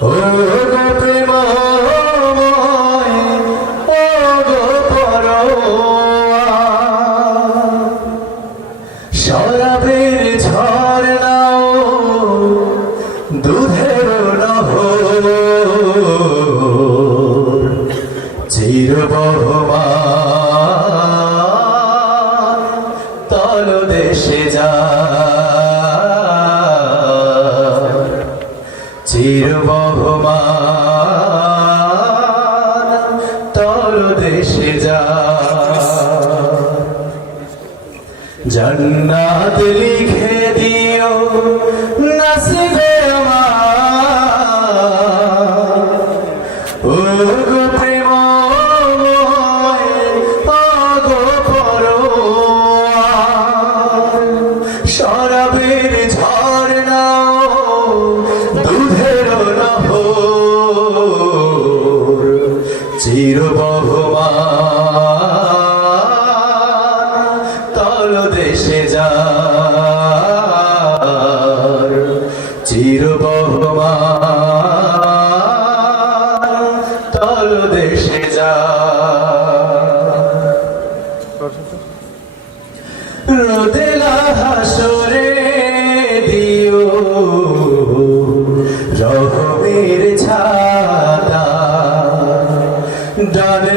ও প্রেমা জান্নাত লিখে দিও দেশে যা। রোদেলা হাসরে দিও রহমের ছাতা। ডানে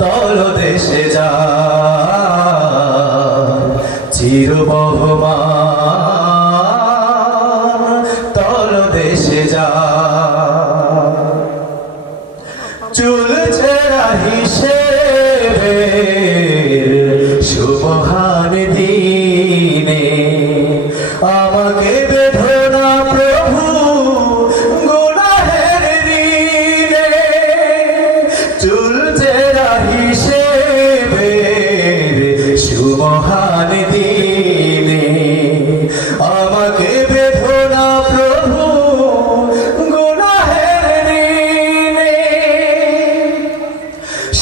তলদেশে যা চিরবহমা তলদেশে যা চুল রাহি সে শুভহান দিনে আমাকে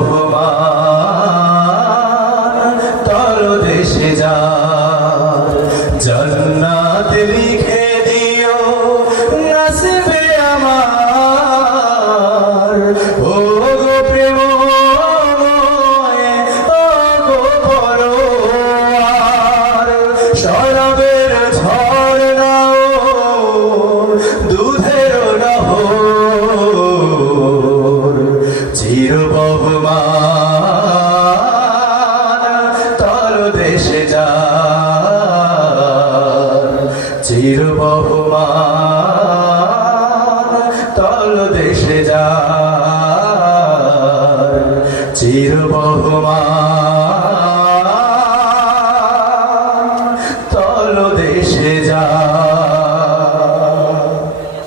ভগবান। চির বহমান